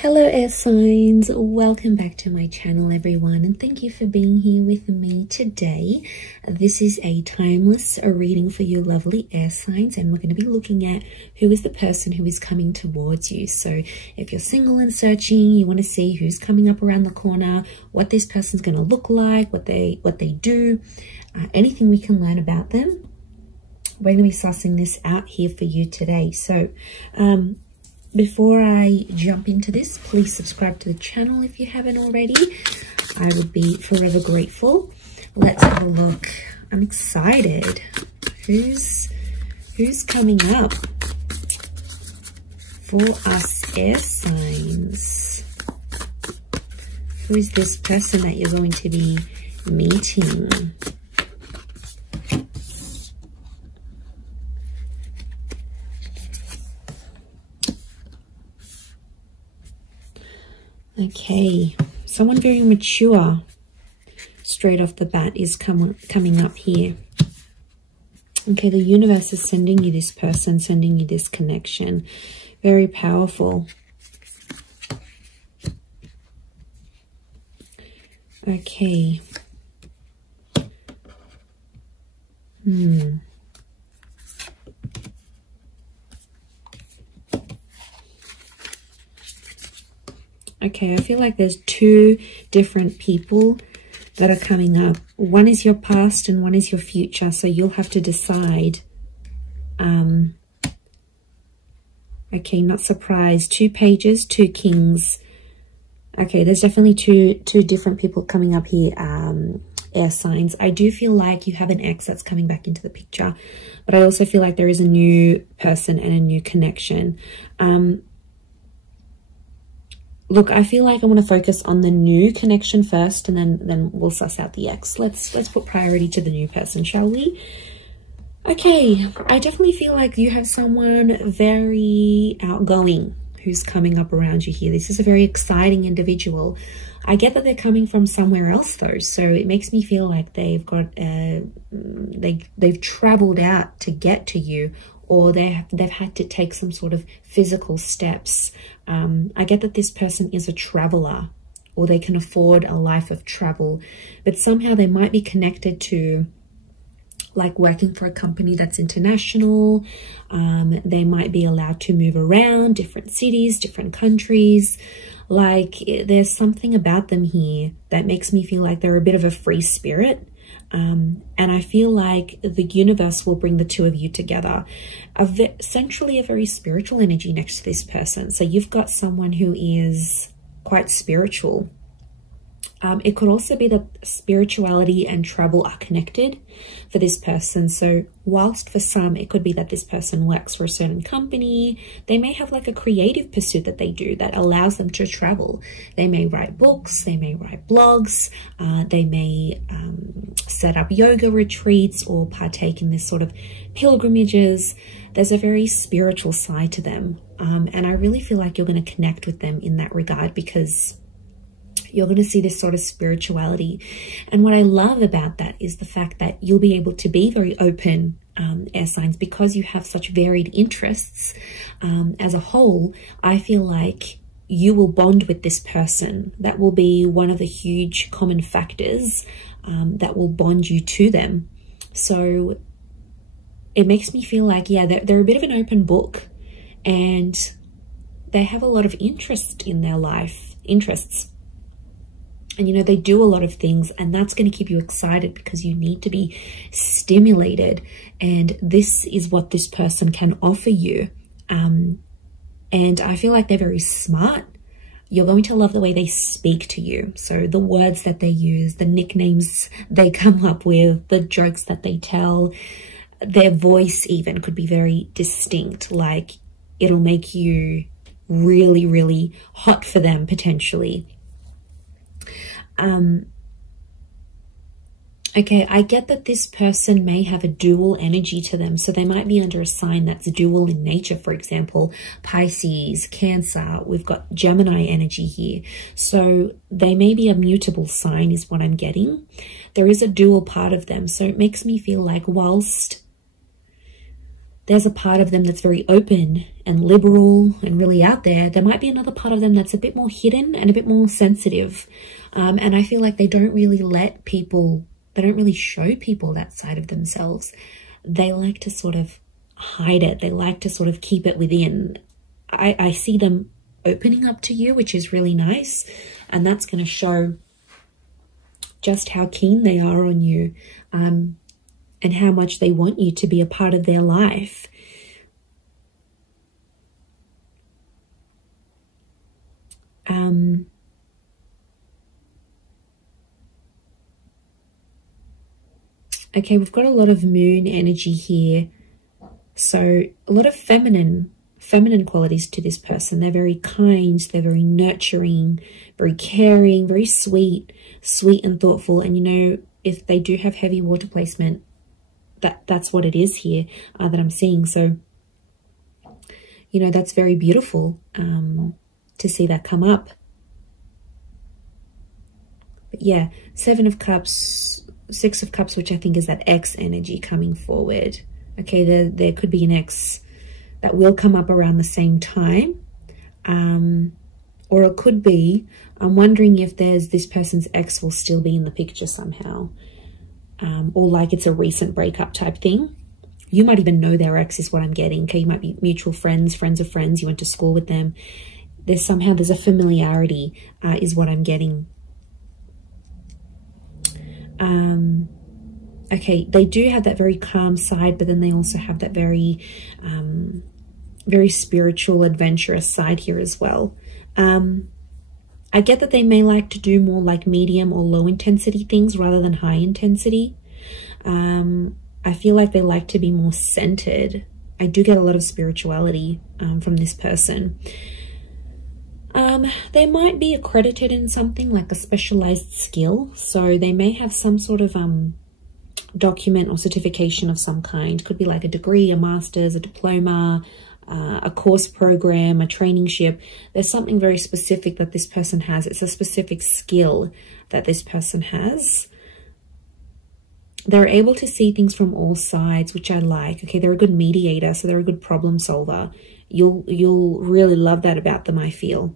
Hello air signs, welcome back to my channel everyone, and thank you for being here with me today. This is a timeless reading for you lovely air signs, and we're going to be looking at who is the person who is coming towards you. So if you're single and searching, you want to see who's coming up around the corner, what this person's going to look like, what they do, anything we can learn about them. We're going to be sussing this out here for you today. So before I jump into this, please subscribe to the channel if you haven't already. I would be forever grateful. Let's have a look. I'm excited. Who's coming up for us air signs? Who is this person that you're going to be meeting? Okay, someone very mature straight off the bat is coming up here. Okay, the universe is sending you this person, sending you this connection. Very powerful. Okay. Okay, I feel like there's two different people that are coming up. One is your past and one is your future. So you'll have to decide. Okay, not surprised. 2 pages, 2 kings. Okay, there's definitely two different people coming up here, air signs. I do feel like you have an ex that's coming back into the picture. But I also feel like there is a new person and a new connection. Look, I feel like I want to focus on the new connection first, and then we'll suss out the ex. Let's put priority to the new person, shall we? Okay, I definitely feel like you have someone very outgoing who's coming up around you here. This is a very exciting individual. I get that they're coming from somewhere else though, so it makes me feel like they've got they've traveled out to get to you, or they've had to take some sort of physical steps. I get that this person is a traveler, or they can afford a life of travel, but somehow they might be connected to like working for a company that's international. They might be allowed to move around different cities, different countries. Like there's something about them here that makes me feel like they're a bit of a free spirit. And I feel like the universe will bring the two of you together. Essentially a very spiritual energy next to this person. So you've got someone who is quite spiritual. It could also be that spirituality and travel are connected for this person. So whilst for some, it could be that this person works for a certain company, they may have like a creative pursuit that they do that allows them to travel. They may write books, they may write blogs, they may set up yoga retreats or partake in this sort of pilgrimages. There's a very spiritual side to them. And I really feel like you're going to connect with them in that regard, because you're going to see this sort of spirituality. And what I love about that is the fact that you'll be able to be very open, air signs, because you have such varied interests. As a whole, I feel like you will bond with this person. That will be one of the huge common factors that will bond you to them. So it makes me feel like, yeah, they're a bit of an open book, and they have a lot of interest in their life, interests. And, you know, they do a lot of things, and that's going to keep you excited because you need to be stimulated. And this is what this person can offer you. And I feel like they're very smart. You're going to love the way they speak to you. So the words that they use, the nicknames they come up with, the jokes that they tell, their voice even could be very distinct. Like it'll make you really, really hot for them potentially. Okay, I get that this person may have a dual energy to them. So they might be under a sign that's dual in nature. For example, Pisces, Cancer. We've got Gemini energy here. So they may be a mutable sign is what I'm getting. There is a dual part of them. So it makes me feel like whilst there's a part of them that's very open and liberal and really out there. There might be another part of them that's a bit more hidden and a bit more sensitive. And I feel like they don't really let people, they don't really show people that side of themselves. They like to sort of hide it. They like to sort of keep it within. I see them opening up to you, which is really nice. And that's going to show just how keen they are on you, and how much they want you to be a part of their life. Okay, we've got a lot of moon energy here. So a lot of feminine qualities to this person. They're very kind, they're very nurturing, very caring, very sweet and thoughtful. And you know, if they do have heavy water placement, that's what it is here that I'm seeing. So, you know, that's very beautiful to see that come up. But yeah, 7 of Cups, 6 of Cups, which I think is that ex energy coming forward. Okay, there could be an ex that will come up around the same time. Or it could be, I'm wondering if this person's ex will still be in the picture somehow. Or like it's a recent breakup type thing. You might even know their ex is what I'm getting. Okay, you might be mutual friends, friends of friends. You went to school with them. There's a familiarity is what I'm getting. Okay, they do have that very calm side, but then they also have that very, very spiritual, adventurous side here as well. I get that they may like to do more like medium or low intensity things rather than high intensity. I feel like they like to be more centered. I do get a lot of spirituality from this person. They might be accredited in something like a specialized skill. So they may have some sort of document or certification of some kind. Could be like a degree, a master's, a diploma, a course program, a traineeship. There's something very specific that this person has. It's a specific skill that this person has. They're able to see things from all sides, which I like. Okay, they're a good mediator, so they're a good problem solver. You'll really love that about them, I feel.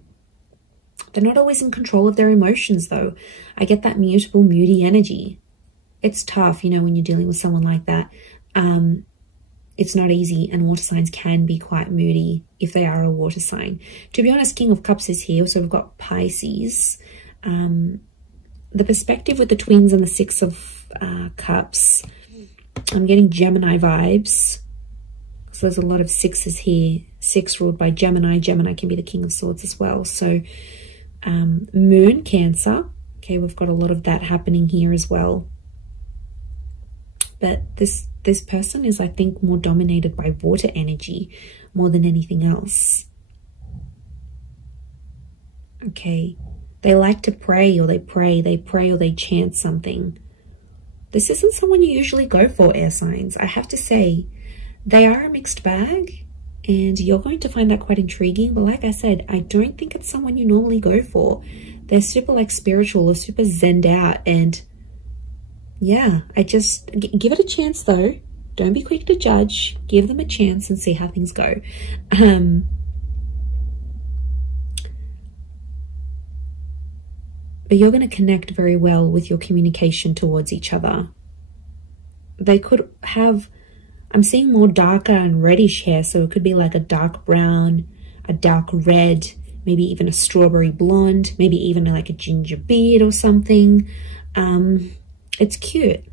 They're not always in control of their emotions, though. I get that mutable, moody energy. It's tough, you know, when you're dealing with someone like that. It's not easy, and water signs can be quite moody if they are a water sign. To be honest, King of Cups is here, so we've got Pisces. The perspective with the twins and the 6 of Cups, I'm getting Gemini vibes. So there's a lot of 6s here. 6 ruled by Gemini. Gemini can be the King of Swords as well. So Moon, Cancer. Okay, we've got a lot of that happening here as well. But this person is, I think, more dominated by water energy more than anything else. Okay. They like to pray, or they pray or they chant something. This isn't someone you usually go for, air signs. I have to say, they are a mixed bag, and you're going to find that quite intriguing. But like I said, I don't think it's someone you normally go for. They're super like spiritual or super zenned out, and yeah, I just give it a chance though. Don't be quick to judge. Give them a chance and see how things go. But you're going to connect very well with your communication towards each other. They could have, I'm seeing more darker and reddish hair, so it could be like a dark brown, a dark red, maybe even a strawberry blonde, maybe even like a ginger beard or something. It's cute.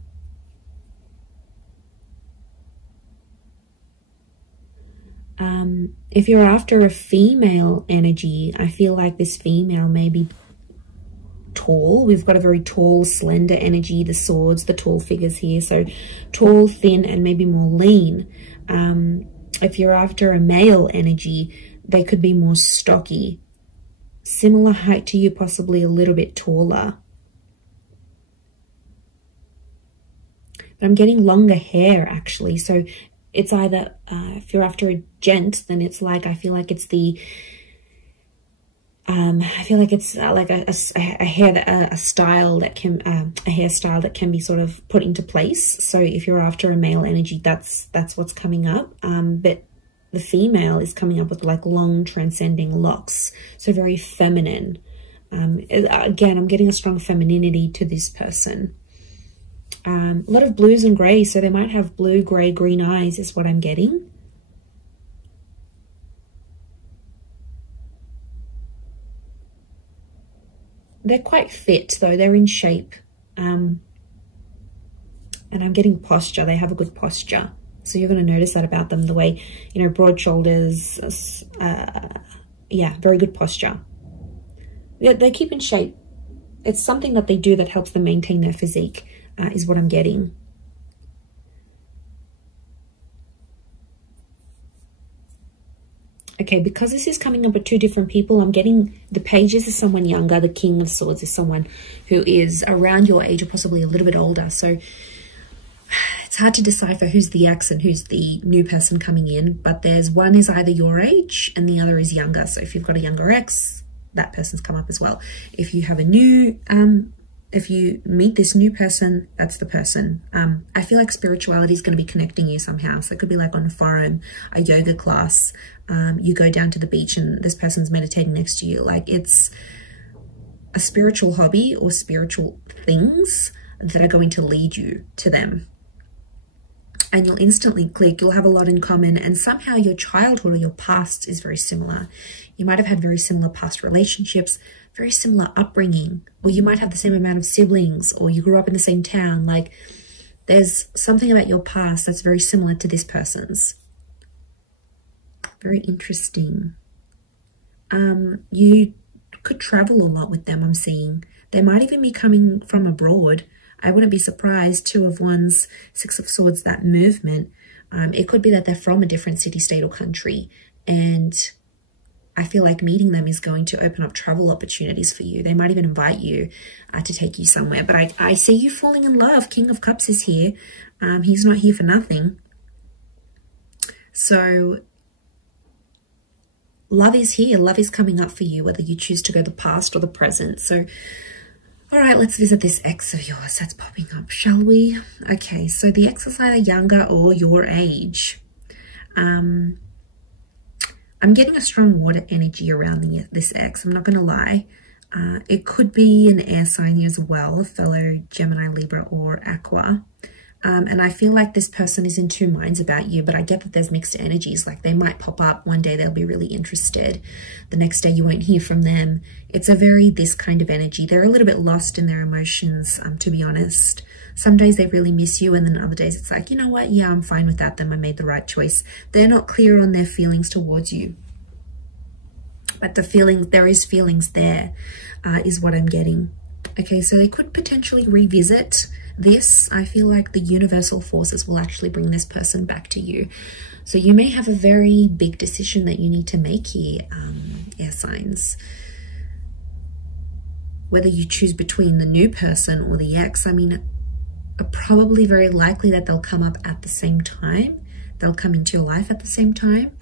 If you're after a female energy, I feel like this female may be tall. We've got a very tall, slender energy, the swords, the tall figures here. So tall, thin, and maybe more lean. If you're after a male energy, they could be more stocky. Similar height to you, possibly a little bit taller. But I'm getting longer hair, actually. So it's either, if you're after a gent, then it's like, I feel like it's the I feel like it's like a hairstyle that can be sort of put into place. So if you're after a male energy, that's what's coming up. But the female is coming up with like long transcending locks, so very feminine. Again, I'm getting a strong femininity to this person. A lot of blues and grays, so they might have blue, grey, green eyes is what I'm getting. They're quite fit though, they're in shape. And I'm getting posture, they have a good posture. So you're going to notice that about them, the way, you know, broad shoulders, yeah, very good posture. They keep in shape. It's something that they do that helps them maintain their physique, is what I'm getting. Okay, because this is coming up with two different people, I'm getting the pages is someone younger, the King of Swords is someone who is around your age or possibly a little bit older. So it's hard to decipher who's the ex and who's the new person coming in, but there's one is either your age and the other is younger. So if you've got a younger ex, that person's come up as well. If you have a new, if you meet this new person, that's the person. I feel like spirituality is going to be connecting you somehow. So it could be like on a forum, a yoga class. You go down to the beach and this person's meditating next to you. Like it's a spiritual hobby or spiritual things that are going to lead you to them. And you'll instantly click, you'll have a lot in common, and somehow your childhood or your past is very similar. You might have had very similar past relationships, very similar upbringing, or you might have the same amount of siblings, or you grew up in the same town. Like there's something about your past that's very similar to this person's. Very interesting. You could travel a lot with them, I'm seeing. They might even be coming from abroad. I wouldn't be surprised. Two of Wands, Six of Swords, that movement. It could be that they're from a different city, state, or country. And I feel like meeting them is going to open up travel opportunities for you. They might even invite you to take you somewhere. But I see you falling in love. King of Cups is here. He's not here for nothing. So love is here. Love is coming up for you, whether you choose to go the past or the present. So all right, let's visit this ex of yours that's popping up, shall we? Okay, so the ex is either younger or your age. I'm getting a strong water energy around this ex, I'm not going to lie. It could be an air sign as well, a fellow Gemini, Libra, or Aqua. And I feel like this person is in two minds about you, but I get that there's mixed energies. Like they might pop up one day, they'll be really interested. The next day you won't hear from them. It's a very this kind of energy. They're a little bit lost in their emotions, to be honest. Some days they really miss you, and then other days it's like, you know what? Yeah, I'm fine with that. Then I made the right choice. They're not clear on their feelings towards you. But the feelings, there is feelings there, is what I'm getting. Okay, so they could potentially revisit this. I feel like the universal forces will actually bring this person back to you. So you may have a very big decision that you need to make here, air signs. Whether you choose between the new person or the ex, I mean, probably very likely that they'll come up at the same time. They'll come into your life at the same time.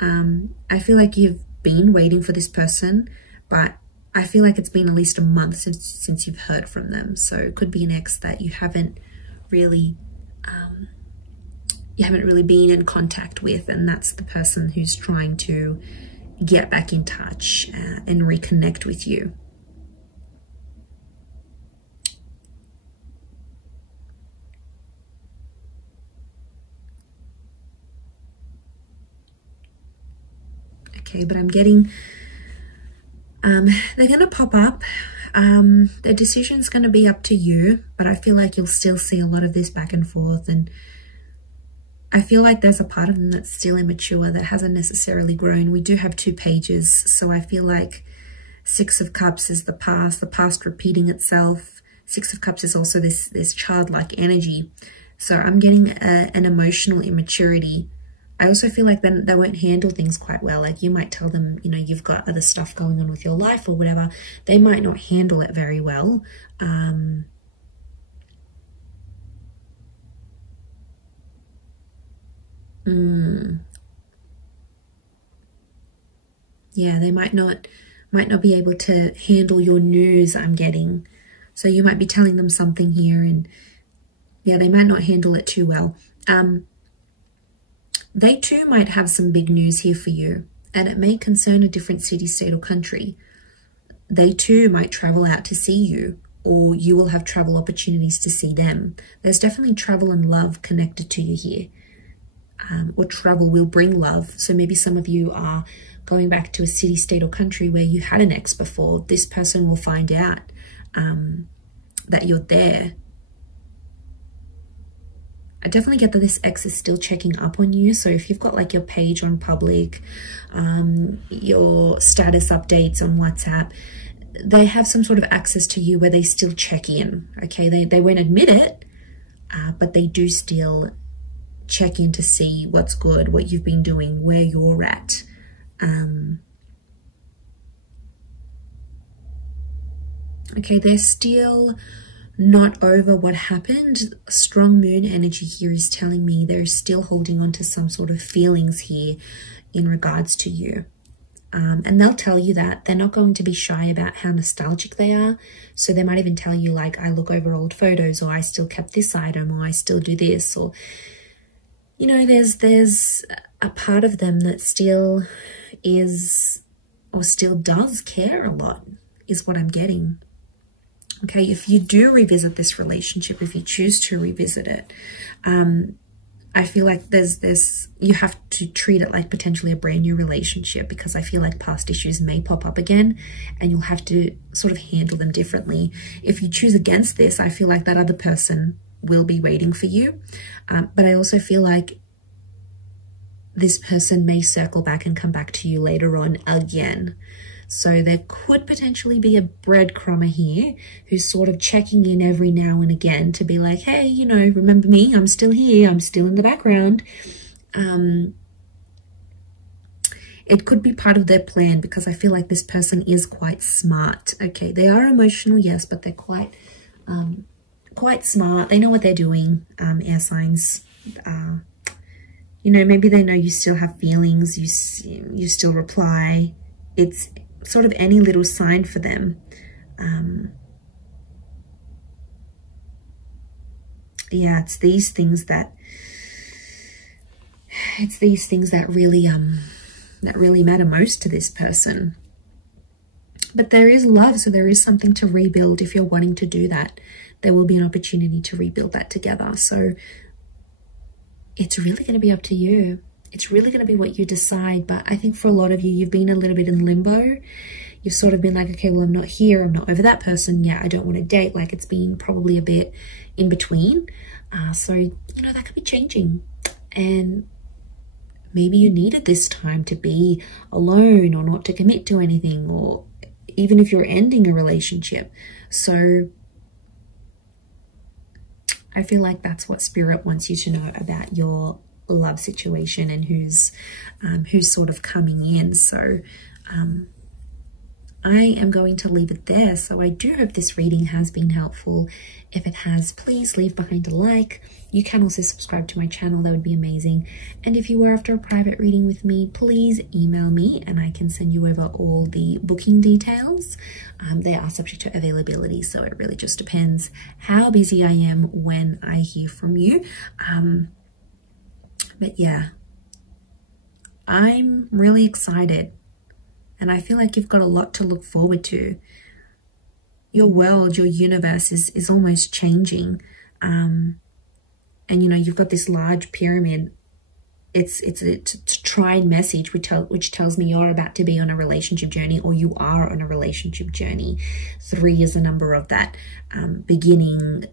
I feel like you've been waiting for this person, but I feel like it's been at least a month since you've heard from them. So it could be an ex that you haven't really been in contact with, and that's the person who's trying to get back in touch and reconnect with you. Okay, but I'm getting they're going to pop up. The decision's going to be up to you, but I feel like you'll still see a lot of this back and forth, and I feel like there's a part of them that's still immature, that hasn't necessarily grown. We do have two pages, so I feel like Six of Cups is the past repeating itself. Six of Cups is also this childlike energy. So I'm getting an emotional immaturity. I also feel like then they won't handle things quite well. Like you might tell them, you know, you've got other stuff going on with your life or whatever. They might not handle it very well. Yeah, they might not might not be able to handle your news, I'm getting. So you might be telling them something here and yeah, they might not handle it too well. They too might have some big news here for you, and it may concern a different city, state, or country. They too might travel out to see you, or you will have travel opportunities to see them. There's definitely travel and love connected to you here. Or travel will bring love. So maybe some of you are going back to a city, state, or country where you had an ex before. This person will find out that you're there. I definitely get that this ex is still checking up on you. So if you've got like your page on public, your status updates on WhatsApp, they have some sort of access to you where they still check in. Okay, they won't admit it, but they do still check in to see what's good, what you've been doing, where you're at. Okay, they're still not over what happened. Strong moon energy here is telling me they're still holding on to some sort of feelings here in regards to you. And they'll tell you that. They're not going to be shy about how nostalgic they are. So they might even tell you like, I look over old photos, or I still kept this item, or I still do this, or, you know, there's a part of them that still is, or still does care a lot, is what I'm getting. Okay, if you do revisit this relationship, if you choose to revisit it, I feel like you have to treat it like potentially a brand new relationship, because I feel like past issues may pop up again and you'll have to sort of handle them differently. If you choose against this, I feel like that other person will be waiting for you. But I also feel like this person may circle back and come back to you later on again. So there could potentially be a breadcrumber here who's sort of checking in every now and again to be like, hey, you know, remember me? I'm still here. I'm still in the background. It could be part of their plan, because I feel like this person is quite smart. Okay, they are emotional, yes, but they're quite smart. They know what they're doing, air signs. You know, maybe they know you still have feelings. You still reply. It's sort of any little sign for them. Yeah, it's these things that really matter most to this person. But there is love, so there is something to rebuild. If you're wanting to do that, there will be an opportunity to rebuild that together. So it's really going to be up to you. It's really going to be what you decide. But I think for a lot of you, you've been a little bit in limbo. You've sort of been like, okay, well, I'm not here. I'm not over that person. Yeah, I don't want to date. Like, it's been probably a bit in between. So, you know, that could be changing. And maybe you needed this time to be alone, or not to commit to anything, or even if you're ending a relationship. So I feel like that's what Spirit wants you to know about your love situation and who's sort of coming in. So I am going to leave it there. So I do hope this reading has been helpful. If it has, please leave behind a like. You can also subscribe to my channel. That would be amazing. And if you were after a private reading with me, please email me and I can send you over all the booking details. They are subject to availability, so it really just depends how busy I am when I hear from you. But yeah, I'm really excited, and I feel like you've got a lot to look forward to. Your world, your universe is almost changing. And you know, you've got this large pyramid. It's a tried message which tells me you're about to be on a relationship journey, or you are on a relationship journey. 3 is a number of that, beginning,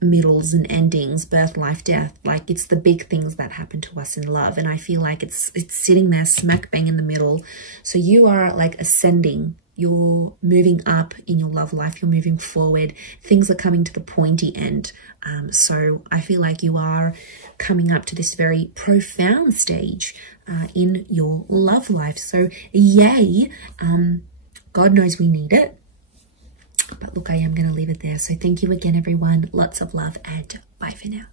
middles and endings, birth, life, death. Like, it's the big things that happen to us in love, and I feel like it's sitting there smack bang in the middle. So you are like ascending, you're moving up in your love life, you're moving forward, things are coming to the pointy end. So I feel like you are coming up to this very profound stage in your love life. So yay, God knows we need it. But look, I am going to leave it there. So thank you again, everyone. Lots of love, and bye for now.